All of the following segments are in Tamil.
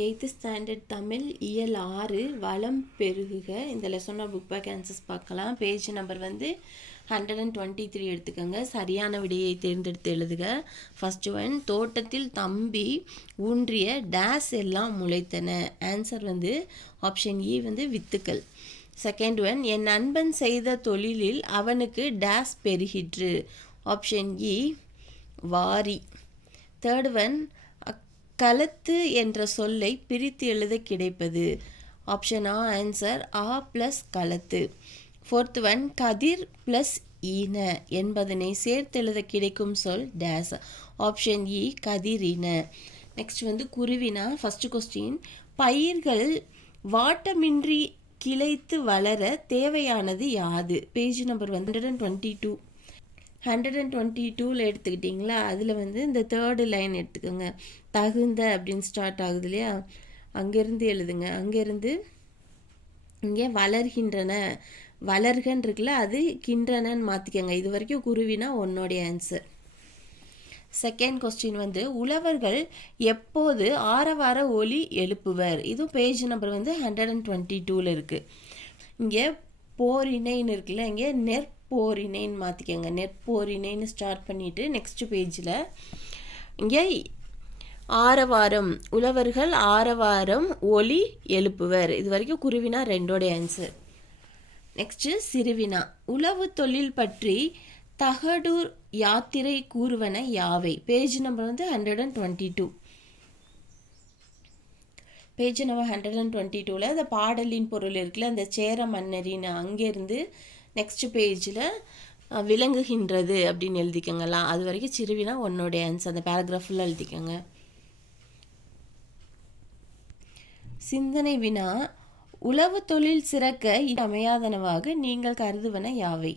8th ஸ்டாண்டர்ட் தமிழ் இயல் 6 வளம் பெருகுக. இந்த லெசனோட புக் பேக் ஆன்சர்ஸ் பார்க்கலாம். பேஜ் நம்பர் வந்து 123 எடுத்துக்கோங்க. சரியான விடையை தேர்ந்தெடுத்து எழுதுக. ஃபர்ஸ்ட் ஒன், தோட்டத்தில் தம்பி ஊன்றிய டேஸ் எல்லாம் முளைத்தன. ஆன்சர் வந்து ஆப்ஷன் இ வந்து வித்துக்கள். செகண்ட் ஒன், என் நண்பன் செய்த தொழிலில் அவனுக்கு டேஸ் பெருகிற்று. ஆப்ஷன் இ வாரி. தேர்ட் ஒன், களத்து என்ற சொல்லை பிரித்து எழுத கிடைப்பது. ஆப்ஷன் ஆ ஆன்சர் ஆ ப்ளஸ் களத்து. ஃபோர்த் ஒன், கதிர் ப்ளஸ் ஈன என்பதனை சேர்த்து எழுத கிடைக்கும் சொல் டேஸ். ஆப்ஷன் இ கதிரின. நெக்ஸ்ட் வந்து குருவினா. ஃபர்ஸ்ட் கொஸ்டின், பயிர்கள் வாட்டமின்றி கிளைத்து வளர தேவையானது யாது? Page number 122. 122ல் எடுத்துக்கிட்டிங்களா, அதில் வந்து இந்த தேர்டு லைன் எடுத்துக்கோங்க. தகுந்த அப்படின்னு ஸ்டார்ட் ஆகுது இல்லையா, அங்கேருந்து எழுதுங்க. அங்கேருந்து இங்கே வளர்கின்றன, வளர்கன்னு இருக்குல்ல, அது கின்றனன்னு மாற்றிக்கோங்க. இது வரைக்கும் குருவினா உன்னோடைய ஆன்சர். செகண்ட் கொஸ்டின் வந்து, உழவர்கள் எப்போது ஆரவார ஒலி எழுப்புவர்? இதுவும் பேஜ் நம்பர் வந்து 122ல் இருக்குது. இங்கே போரினைன்னு இருக்குல்ல, இங்கே நெற்போரினைன்னு மாற்றிக்கோங்க. நெற்போரினைன்னு ஸ்டார்ட் பண்ணிவிட்டு நெக்ஸ்ட் பேஜில் இங்கே ஆரவாரம், உழவர்கள் ஆரவாரம் ஒலி எழுப்புவர். இது வரைக்கும் குருவினா ரெண்டோடைய ஆன்சர். நெக்ஸ்ட்டு சிறுவினா. உழவு தொழில் பற்றி தகடூர் யாத்திரை கூறுவன யாவை? பேஜ் நம்பர் வந்து 122. பேஜ் நம்பர் 122ல் அந்த பாடலின் பொருள் இருக்குல்ல, அந்த சேர மன்னரின் அங்கேருந்து நெக்ஸ்ட் பேஜில் விளங்குகின்றது அப்படின்னு எழுதிக்கோங்கலாம். அது வரைக்கும் சிறுவினா உன்னோடைய ஆன்சர். அந்த பேராகிராஃபில் எழுதிக்கோங்க. சிந்தனை வினா. உழவு தொழில் சிறக்க அமையாதனவாக நீங்கள் கருதுவன யாவை?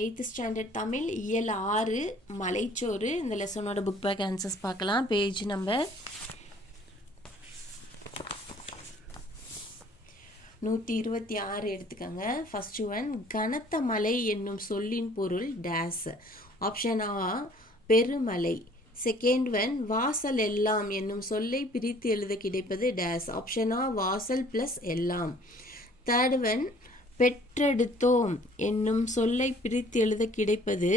எயித்து ஸ்டாண்டர்ட் தமிழ் இயல் 6 மலைச்சோறு. இந்த லெசனோட புக் பேக் ஆன்சர்ஸ் பார்க்கலாம். பேஜ் நம்பர் 126 எடுத்துக்கோங்க. ஃபர்ஸ்ட் ஒன், கனத்த மலை என்னும் சொல்லின் பொருள் டேஸ். ஆப்ஷன் ஆ பெருமலை. செகண்ட் ஒன், வாசல் எல்லாம் என்னும் சொல்லை பிரித்து எழுத கிடைப்பது டேஸ். ஆப்ஷன் ஆ வாசல் ப்ளஸ் எல்லாம். தேர்ட் ஒன், பெற்றெடுத்தோம் என்னும் சொல்லை பிரித்து எழுத கிடைப்பது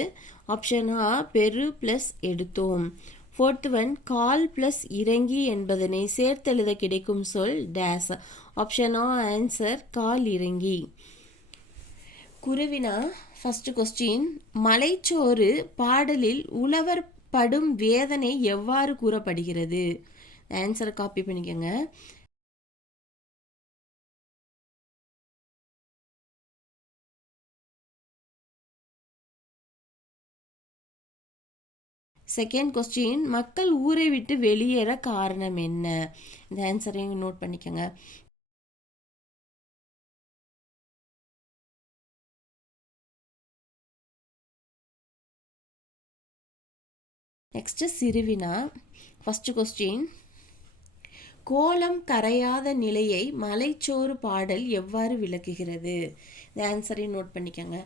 ஆப்ஷன் ஆ பெரு ப்ளஸ் எடுத்தோம். ஃபோர்த் ஒன், கால் ப்ளஸ் இறங்கி என்பதனை சேர்த்து எழுத கிடைக்கும் சொல் டேஸ். ஆப்ஷன் ஆ ஆன்சர் கால் இறங்கி. குருவினா. ஃபர்ஸ்ட் கொஸ்டின், மலைச்சோறு பாடலில் உழவர் படும் வேதனை எவ்வாறு கூறப்படுகிறது? ஆன்சரை காப்பி பண்ணிக்கோங்க. செகண்ட் கொஸ்டின், மக்கள் ஊரை விட்டு வெளியேற காரணம் என்ன? இந்த ஆன்சரையும் நோட் பண்ணிக்கோங்க. நெக்ஸ்ட் சிறுவினா. ஃபர்ஸ்ட் கொஸ்டின், கோலம் கரையாத நிலையை மலைச்சோறு பாடல் எவ்வாறு விளக்குகிறது? இந்த ஆன்சரையும் நோட் பண்ணிக்கோங்க.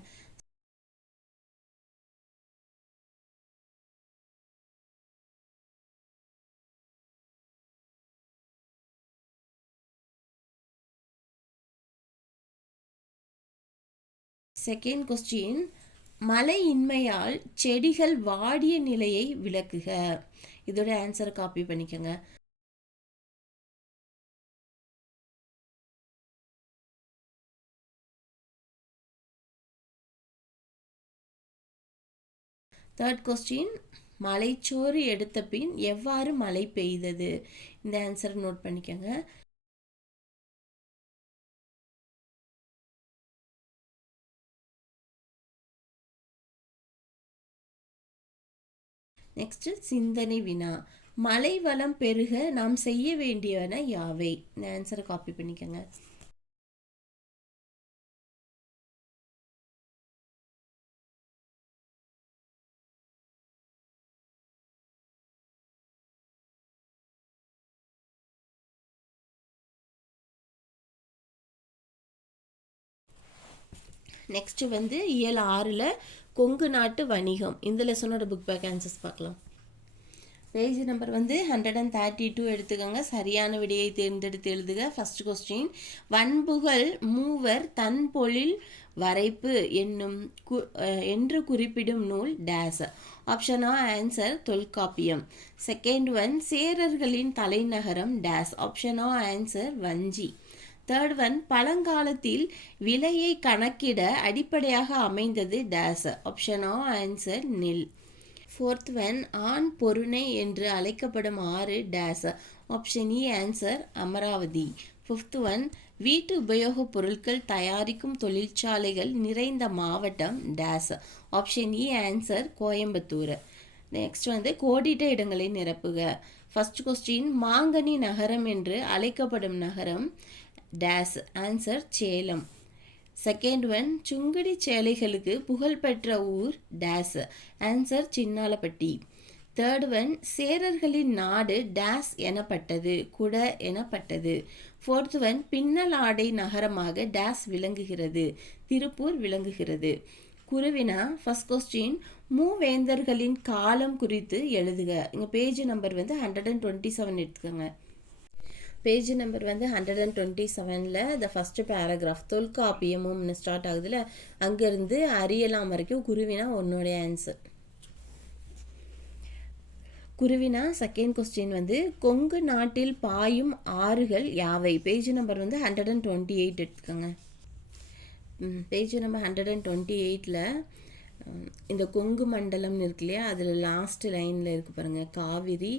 செகண்ட் கொஸ்டின், மழையின்மையால் செடிகள் வாடிய நிலையை விளக்குக. இதோட ஆன்சர் காப்பி பண்ணிக்கோங்க. தேர்ட் கொஸ்டின், மலைச்சோறு எடுத்த பின் எவ்வாறு மழை பெய்தது? இந்த ஆன்சர் நோட் பண்ணிக்கோங்க. நெக்ஸ்ட் சிந்தனை வினா. மலை வளம் பெருக நாம் செய்ய வேண்டியன யாவை? இந்த ஆன்சரை காப்பி பண்ணிக்கோங்க. நெக்ஸ்ட் வந்து இயல் 6ல் கொங்கு நாட்டு வணிகம் இந்த லெசனோட புக் பேக் ஆன்சர்ஸ் பார்க்கலாம். பேஜ் நம்பர் வந்து 132 எடுத்துக்கோங்க. சரியான விடையை தேர்ந்தெடுத்து எழுதுக. ஃபர்ஸ்ட் கொஸ்டின், வன்புகழ் மூவர் தன் பொழில் வரைப்பு என்று குறிப்பிடும் நூல் டேஸ். ஆப்ஷன் ஆ ஆன்சர் தொல்காப்பியம். செகண்ட் ஒன், சேரர்களின் தலைநகரம் டேஸ். ஆப்ஷன் ஆ ஆன்சர் வஞ்சி. தேர்ட் ஒன், பழங்காலத்தில் விலையை கணக்கிட அடிப்படையாக அமைந்தது டேஸ். ஆப்ஷன் ஆ ஆன்சர் நெல். ஃபோர்த் ஒன், ஆண் பொருணை என்று அழைக்கப்படும் ஆறு டேஸ். ஆப்ஷன் இ ஆன்சர் அமராவதி. ஃபிஃப்த் ஒன், வீட்டு உபயோகப் பொருட்கள் தயாரிக்கும் தொழிற்சாலைகள் நிறைந்த மாவட்டம் டேஸ். ஆப்ஷன் இ ஆன்சர் கோயம்புத்தூர். நெக்ஸ்ட் வந்து கோடிட்ட இடங்களை நிரப்புக. ஃபர்ஸ்ட் கொஸ்டின், மாங்கனி நகரம் என்று அழைக்கப்படும் நகரம் dash. Answer Salem. Second one, சுங்கடி சேலைகளுக்கு புகழ்பெற்ற ஊர் dash. Answer Chinnalapatti. Third one, சேரர்களின் நாடு டேஸ் எனப்பட்டது. குட எனப்பட்டது. ஃபோர்த் ஒன், பின்னல் ஆடை நகரமாக டேஸ் விளங்குகிறது. திருப்பூர் விளங்குகிறது. குருவினா ஃபர்ஸ்ட் கொஸ்டின், மூவேந்தர்களின் காலம் குறித்து எழுதுக. இங்கே பேஜ் நம்பர் வந்து 127 எடுத்துக்கோங்க. பேஜ் நம்பர் வந்து 127ல் த ஃபஸ்ட்டு பேராகிராஃப் தொல்காப்பியமும்னு ஸ்டார்ட் ஆகுதுல, அங்கேருந்து அறியலாம் வரைக்கும் குருவினா உன்னோடைய ஆன்சர். குருவினா செகண்ட் கொஸ்டின் வந்து, கொங்கு நாட்டில் பாயும் ஆறுகள் யாவை. பேஜ் நம்பர் வந்து 128 எடுத்துக்கோங்க. பேஜ் நம்பர் 128ல் இந்த கொங்கு மண்டலம்னு இருக்கு இல்லையா, அதில் லாஸ்ட் லைனில் இருக்குது பாருங்கள், காவிரி,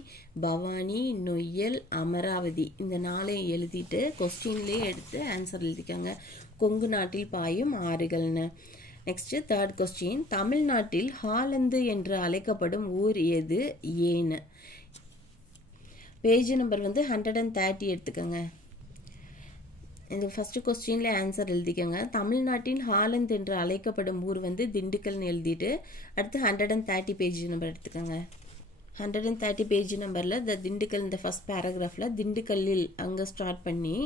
பவானி, நொய்யல், அமராவதி இந்த நாளையும் எழுதிட்டு கொஸ்டின்லேயே எடுத்து ஆன்சர் எழுதிக்காங்க. கொங்கு நாட்டில் பாயும் ஆறுகள்னு. நெக்ஸ்ட்டு தேர்ட் கொஸ்டின், தமிழ்நாட்டில் ஹாலந்து என்று அழைக்கப்படும் ஊர் எது, ஏன்னு. பேஜ் நம்பர் வந்து 130 எடுத்துக்கோங்க. இந்த ஃபஸ்ட்டு கொஸ்டினில் ஆன்சர் எழுதிக்கோங்க. தமிழ்நாட்டின் ஹாலந்து என்று அழைக்கப்படும் ஊர் வந்து திண்டுக்கல்னு எழுதிட்டு அடுத்து 130 பேஜ் நம்பர் எடுத்துக்கோங்க. 130 பேஜ் நம்பரில் த திண்டுக்கல் இந்த ஃபஸ்ட் பேராகிராஃபில் திண்டுக்கல்லில் அங்கே ஸ்டார்ட் பண்ணி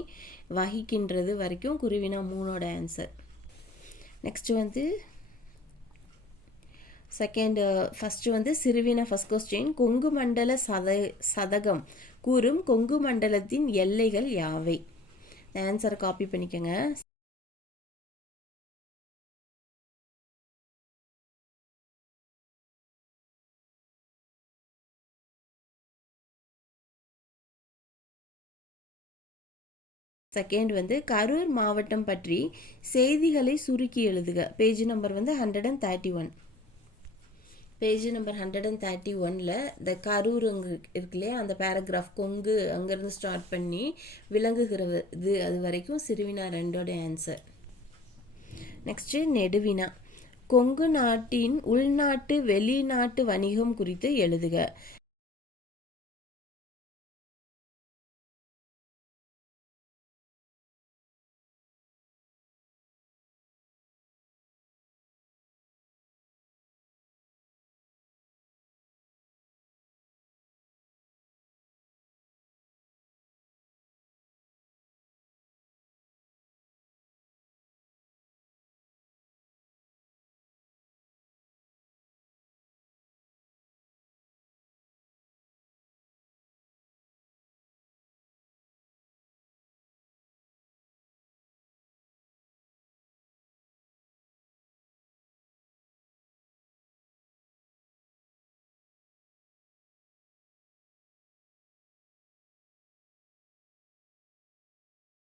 வகிக்கின்றது வரைக்கும் குருவினா 3ஓட ஆன்சர். நெக்ஸ்ட்டு வந்து ஃபஸ்ட்டு வந்து சிறுவினா ஃபஸ்ட் கொஸ்டின், கொங்கு மண்டல சதகம் கூறும் கொங்கு மண்டலத்தின் எல்லைகள் யாவை. ஆன்சரை காப்பி பண்ணிக்கோங்க. செகண்ட் வந்து கரூர் மாவட்டம் பற்றி செய்திகளை சுருக்கி எழுதுக. பேஜ் நம்பர் வந்து 131. பேஜ் நம்பர் 131ல் த கரூர் அங்கே இருக்கு இல்லையா, அந்த பேராகிராஃப் கொங்கு அங்கேருந்து ஸ்டார்ட் பண்ணி விளங்குகிறது அது வரைக்கும் சிறுவினா 2ஓட ஆன்சர். நெக்ஸ்ட்டு நெடுவினா, கொங்கு நாட்டின் உள்நாட்டு வெளிநாட்டு வணிகம் குறித்து எழுதுக.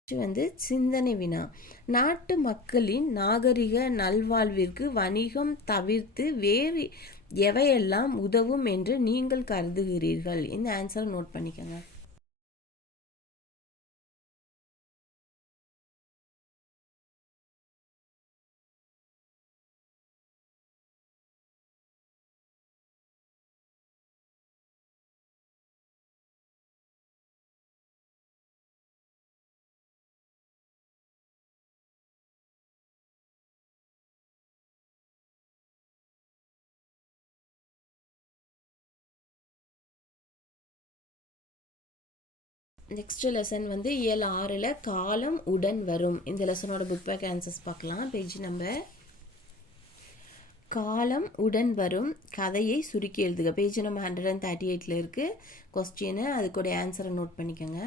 வந்து சிந்தனை வினா, நாட்டு மக்களின் நாகரிக நல்வாழ்விற்கு வணிகம் தவிர்த்து வேறு எவையெல்லாம் உதவும் என்று நீங்கள் கருதுகிறீர்கள். இந்த ஆன்சரை நோட் பண்ணிக்கோங்க. நெக்ஸ்ட் லெசன் வந்து இயல் 6ல் காலம் உடன் வரும். இந்த லெசனோட புக் பேக் ஆன்சர்ஸ் பார்க்கலாம். பேஜ் நம்பர் காலம் உடன் வரும் கதையை சுருக்கி எழுதுக. பேஜ் நம்பர் 138 இருக்குது கொஸ்டின். அதுக்கூட ஆன்சரை நோட் பண்ணிக்கோங்க.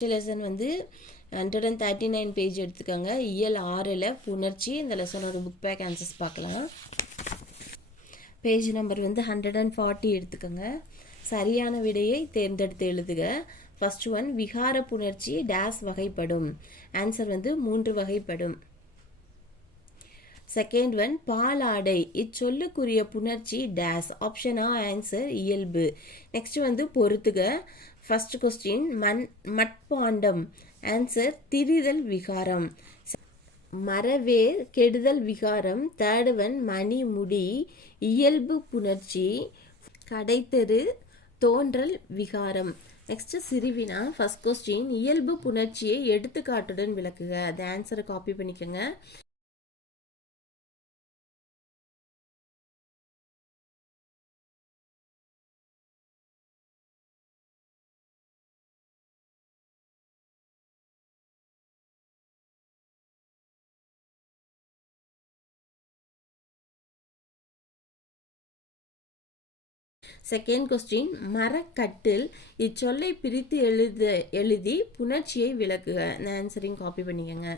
லெசன் வந்து 139 பேஜ் எடுத்துக்கோங்க. இயல் 6ல் புணர்ச்சி. இந்த லெசனோட புக் பேக் ஆன்சர்ஸ் பார்க்கலாம். பேஜ் நம்பர் வந்து 140 எடுத்துக்கோங்க. சரியான விடையை தேர்ந்தெடுத்து எழுதுக. ஃபர்ஸ்ட் ஒன், விகார புணர்ச்சி டேஸ் வகைப்படும். ஆன்சர் வந்து 3 வகைப்படும். செகண்ட் ஒன், பாலாடை இச்சொல்லுக்குரிய புணர்ச்சி டேஸ். ஆப்ஷன் ஆ ஆன்சர் இயல்பு. நெக்ஸ்ட் வந்து பொறுத்துக. ஃபர்ஸ்ட் கொஸ்டின், மட்பாண்டம். ஆன்சர் திரிதல் விகாரம். மரவேர் கெடுதல் விகாரம். தேர்ட் ஒன், மணிமுடி இயல்பு புணர்ச்சி. கடைத்தெரு தோன்றல் விகாரம். நெக்ஸ்ட் சிறுவினா. ஃபர்ஸ்ட் கொஸ்டின், இயல்பு புணர்ச்சியை எடுத்துக்காட்டுடன் விளக்குக. அந்த ஆன்சரை காப்பி பண்ணிக்கோங்க. செகண்ட் கொஸ்டின், மரக்கட்டில் இச்சொல்லை பிரித்து எழுதி புணர்ச்சியை விளக்குக. இந்த ஆன்சரையும் காப்பி பண்ணிக்கோங்க.